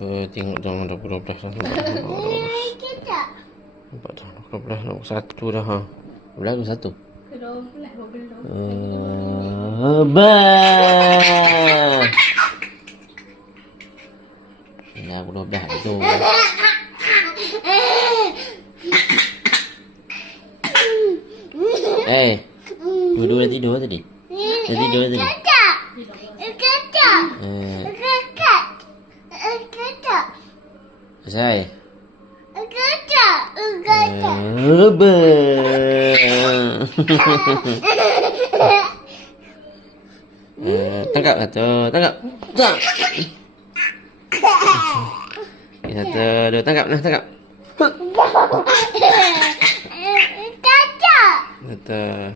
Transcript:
Tengok jangan dah 12 dah. Nampak dah 12 nak 1 dah ha. 12 ke 1? 12 bah. Dah 12 tu. Dua-dua tidur tadi. Dah tidur tadi. Saya. Tangkap satu, tangkap. Satu, dua, tangkap, nah tangkap. Satu.